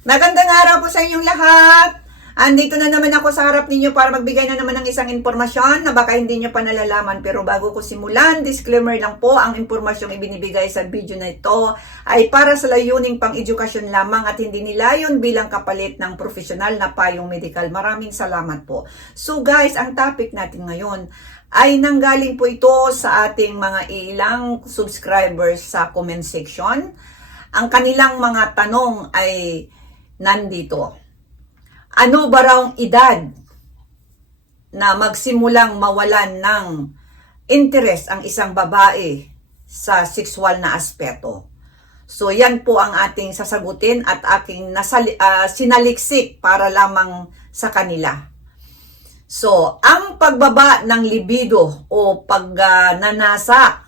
Magandang araw po sa inyong lahat. Andito na naman ako sa harap ninyo para magbigay na naman ng isang impormasyon na baka hindi nyo pa nalalaman. Pero bago ko simulan, disclaimer lang po, ang impormasyong ibinibigay sa video na ito ay para sa layuning pang-edukasyon lamang at hindi nilayon bilang kapalit ng profesional na payong medical. Maraming salamat po. So guys, ang topic natin ngayon ay nanggaling po ito sa ating mga ilang subscribers sa comment section. Ang kanilang mga tanong ay nandito. Ano ba raw edad na magsimulang mawalan ng interest ang isang babae sa sexual na aspeto? So yan po ang ating sasagutin at aking nasali, ah, sinaliksik para lamang sa kanila. So, ang pagbaba ng libido o pagnanasa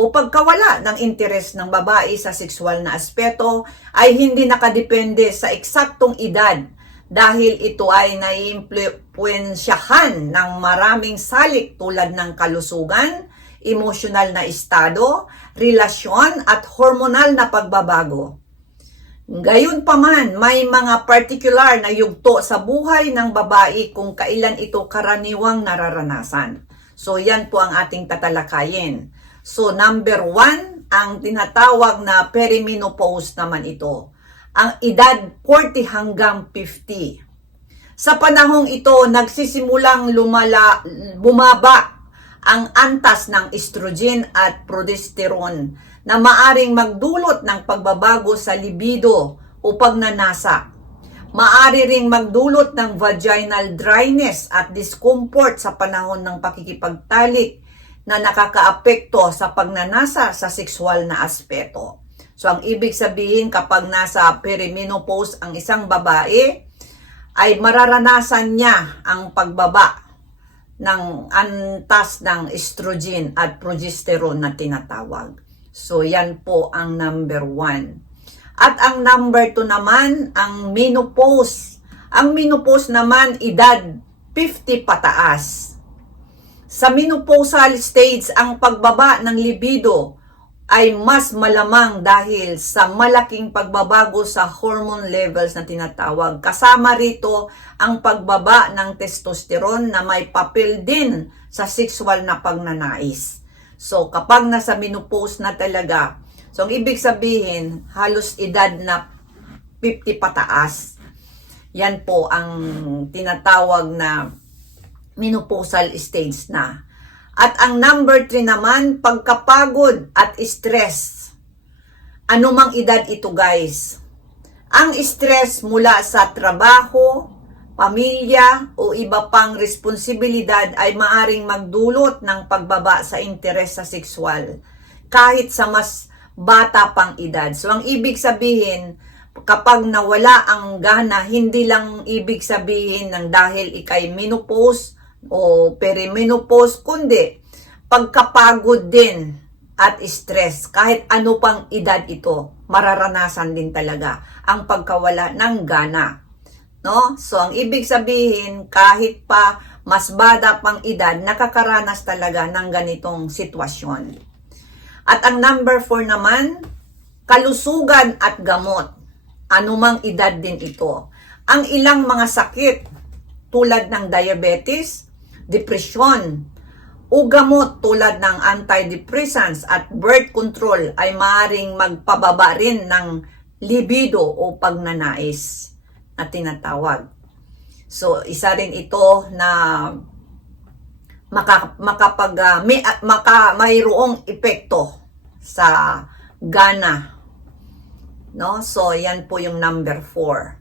o pagkawala ng interes ng babae sa sexual na aspeto ay hindi nakadepende sa eksaktong edad dahil ito ay naiimpluensyahan ng maraming salik tulad ng kalusugan, emosyonal na estado, relasyon at hormonal na pagbabago. Gayunpaman, may mga particular na yugto sa buhay ng babae kung kailan ito karaniwang nararanasan. So, yan po ang ating tatalakayin. So, number one, ang tinatawag na perimenopause naman ito. Ang edad 40 hanggang 50. Sa panahong ito, nagsisimulang lumala, bumaba ang antas ng estrogen at progesterone na maaring magdulot ng pagbabago sa libido o pagnanasa. Maari ring magdulot ng vaginal dryness at discomfort sa panahon ng pakikipagtalik na nakakaapekto sa pagnanasa sa sexual na aspeto. So ang ibig sabihin kapag nasa perimenopause ang isang babae ay mararanasan niya ang pagbaba ng antas ng estrogen at progesterone na tinatawag. So yan po ang number one. At ang number two naman, ang menopause. Ang menopause naman, edad 50 pataas. Sa menopausal stage, ang pagbaba ng libido ay mas malamang dahil sa malaking pagbabago sa hormone levels na tinatawag. Kasama rito ang pagbaba ng testosterone na may papel din sa sexual na pagnanais. So kapag nasa menopause na talaga, so ang ibig sabihin, halos edad na 50 pataas. Yan po ang tinatawag na menopausal stage na. At ang number 3 naman, pagkapagod at stress. Ano mang edad ito guys? Ang stress mula sa trabaho, pamilya o iba pang responsibilidad ay maaring magdulot ng pagbaba sa interes sa sexual kahit sa mas bata pang edad. So ang ibig sabihin, kapag nawala ang gana, hindi lang ibig sabihin ng dahil ikay menopause o perimenopause, kundi pagkapagod din at stress, kahit ano pang edad ito, mararanasan din talaga ang pagkawala ng gana. No? So, ang ibig sabihin, kahit pa mas bada pang edad, nakakaranas talaga ng ganitong sitwasyon. At ang number 4 naman, kalusugan at gamot. Anumang edad din ito. Ang ilang mga sakit tulad ng diabetes, depresyon, o gamot tulad ng antidepressants at birth control ay maaaring magpababa rin ng libido o pagnanais na tinatawag. So, isa rin ito na maka, makapag, uh, may, uh, maka, mayroong epekto sa gana. No? So, yan po yung number 4.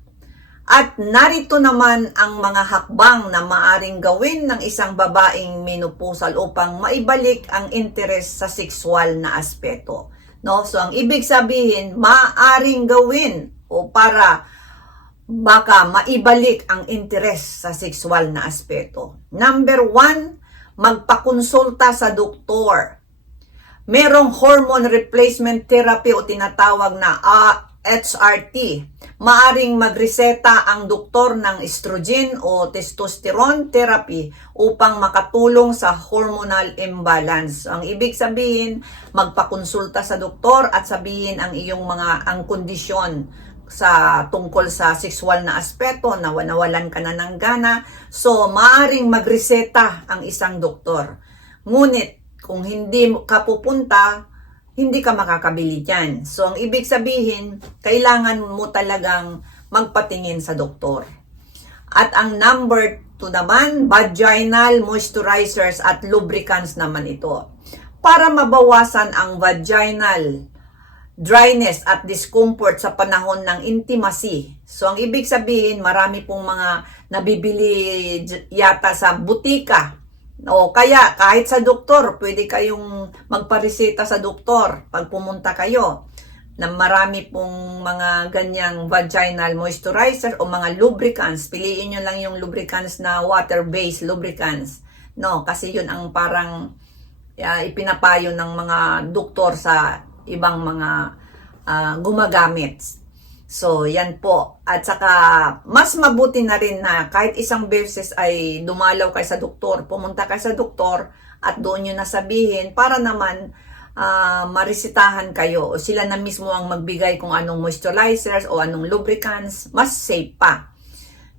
At narito naman ang mga hakbang na maaring gawin ng isang babaeng menopausal upang maibalik ang interes sa sexual na aspeto. No? So ang ibig sabihin, maaring gawin o para baka maibalik ang interes sa sexual na aspeto. Number one, magpakonsulta sa doktor. Merong hormone replacement therapy o tinatawag na uh, HRT. Maaring magreseta ang doktor ng estrogen o testosterone therapy upang makatulong sa hormonal imbalance. Ang ibig sabihin, magpakonsulta sa doktor at sabihin ang iyong mga ang kondisyon sa tungkol sa sexual na aspeto na nawalan ka na ng gana. So, maaring magreseta ang isang doktor. Ngunit, kung hindi ka pupunta, hindi ka makakabili dyan. So, ang ibig sabihin, kailangan mo talagang magpatingin sa doktor. At ang number 2 naman, vaginal moisturizers at lubricants naman ito. Para mabawasan ang vaginal dryness at discomfort sa panahon ng intimacy. So, ang ibig sabihin, marami pong mga nabibili yata sa butika. O kaya, kahit sa doktor, pwede kayong magpareseta sa doktor pag pumunta kayo na marami pong mga ganyang vaginal moisturizer o mga lubricants. Piliin nyo lang yung lubricants na water-based lubricants. No, kasi yun ang parang uh, ipinapayo ng mga doktor sa ibang mga ah, gumagamit. So, yan po. At saka, mas mabuti na rin na kahit isang beses ay dumalaw kayo sa doktor, pumunta kayo sa doktor at doon nyo nasabihin para naman ah, marisitahan kayo o sila na mismo ang magbigay kung anong moisturizers o anong lubricants, mas safe pa.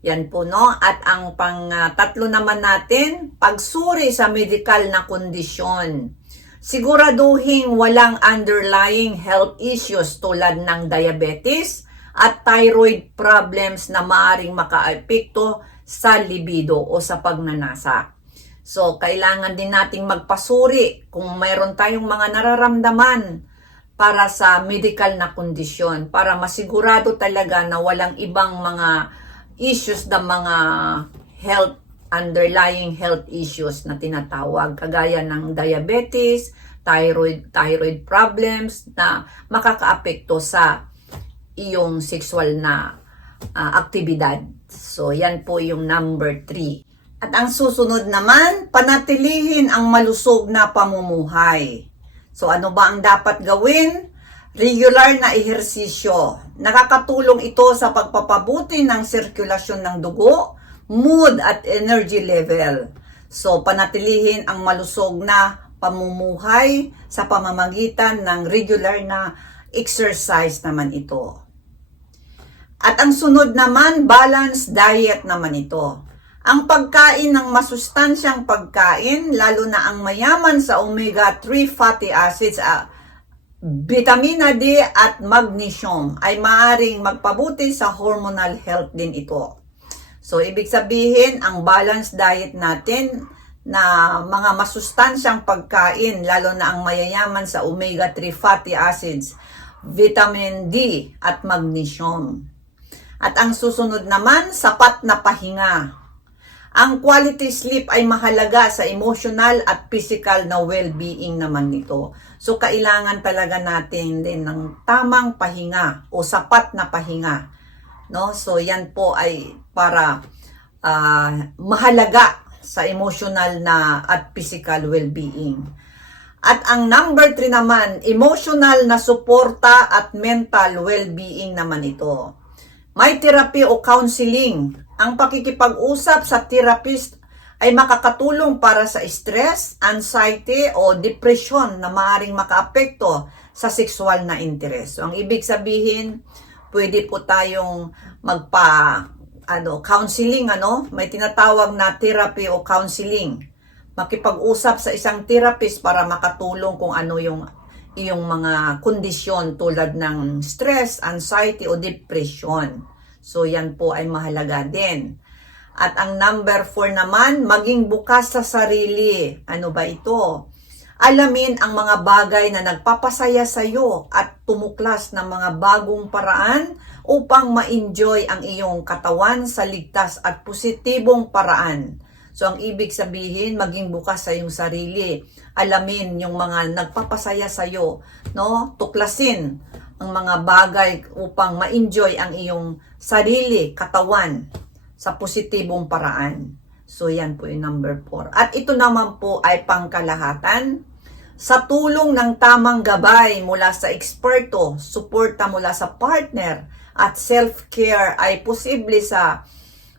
Yan po, no? At ang pang tatlo naman natin, pagsuri sa medical na kondisyon. Siguraduhin walang underlying health issues tulad ng diabetes at thyroid problems na maaring makaapekto sa libido o sa pagnanasa. So, kailangan din nating magpasuri kung mayroon tayong mga nararamdaman para sa medical na kondisyon para masigurado talaga na walang ibang mga issues na mga health underlying health issues na tinatawag kagaya ng diabetes, thyroid thyroid problems na makakaapekto sa iyong sexual na ah, aktibidad. So yan po yung number 3. At ang susunod naman, panatilihin ang malusog na pamumuhay. So ano ba ang dapat gawin? Regular na ehersisyo. Nakakatulong ito sa pagpapabuti ng sirkulasyon ng dugo, mood at energy level. So panatilihin ang malusog na pamumuhay sa pamamagitan ng regular na exercise naman ito. At ang sunod naman, balanced diet naman ito. Ang pagkain ng masustansyang pagkain, lalo na ang mayaman sa omega-3 fatty acids, ah, vitamina D at magnesium ay maaring magpabuti sa hormonal health din ito. So, ibig sabihin, ang balanced diet natin na mga masustansyang pagkain, lalo na ang mayayaman sa omega-3 fatty acids, vitamin D at magnesium. At ang susunod naman, sapat na pahinga. Ang quality sleep ay mahalaga sa emotional at physical na well-being naman nito. So, kailangan talaga natin din ng tamang pahinga o sapat na pahinga. No? So, yan po ay para ah, mahalaga sa emotional na at physical well-being. At ang number 3 naman, emotional na suporta at mental well-being naman ito. May therapy o counseling. Ang pakikipag-usap sa therapist ay makakatulong para sa stress, anxiety o depression na maaaring makaapekto sa sexual na interes. So, ang ibig sabihin, pwede po tayong magpa ano, counseling ano, may tinatawag na therapy o counseling. Makipag-usap sa isang therapist para makatulong kung ano yung iyong mga kondisyon tulad ng stress, anxiety o depression. So yan po ay mahalaga din. At ang number 4 naman, maging bukas sa sarili. Ano ba ito? Alamin ang mga bagay na nagpapasaya sa iyo at tumuklas ng mga bagong paraan upang ma-enjoy ang iyong katawan sa ligtas at positibong paraan. So ang ibig sabihin, maging bukas sa iyong sarili. Alamin yung mga nagpapasaya sa iyo, no? Tuklasin ang mga bagay upang ma-enjoy ang iyong sarili, katawan sa positibong paraan. So yan po yung number 4. At ito naman po ay pangkalahatan. Sa tulong ng tamang gabay mula sa eksperto, suporta mula sa partner, at self-care ay posible sa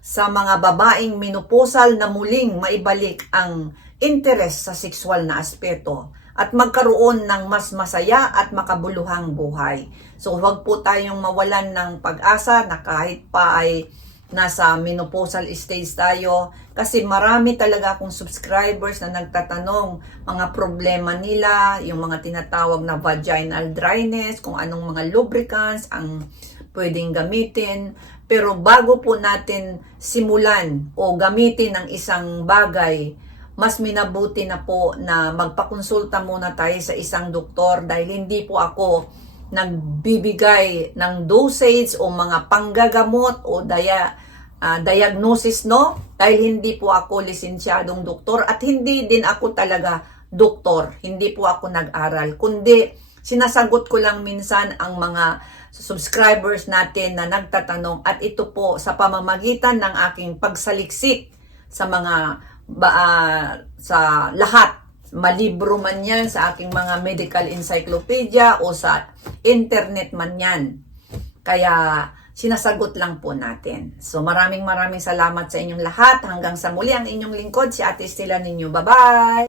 sa mga babaeng menopausal na muling maibalik ang interes sa sexual na aspeto at magkaroon ng mas masaya at makabuluhang buhay. So huwag po tayong mawalan ng pag-asa na kahit pa ay nasa menopausal stage tayo kasi marami talaga akong subscribers na nagtatanong mga problema nila, yung mga tinatawag na vaginal dryness, kung anong mga lubricants ang pwedeng gamitin. Pero bago po natin simulan o gamitin ang isang bagay, mas minabuti na po na magpakonsulta muna tayo sa isang doktor dahil hindi po ako nagbibigay ng dosage o mga panggagamot o daya, ah, diagnosis no? Dahil hindi po ako lisensyadong doktor at hindi din ako talaga doktor. Hindi po ako nag-aral kundi sinasagot ko lang minsan ang mga subscribers natin na nagtatanong at ito po sa pamamagitan ng aking pagsaliksik sa mga ba, ah, sa lahat malibro man yan sa aking mga medical encyclopedia o sa internet man yan. Kaya sinasagot lang po natin. So maraming maraming salamat sa inyong lahat. Hanggang sa muli ang inyong lingkod, si Ate Estela ninyo. Bye-bye!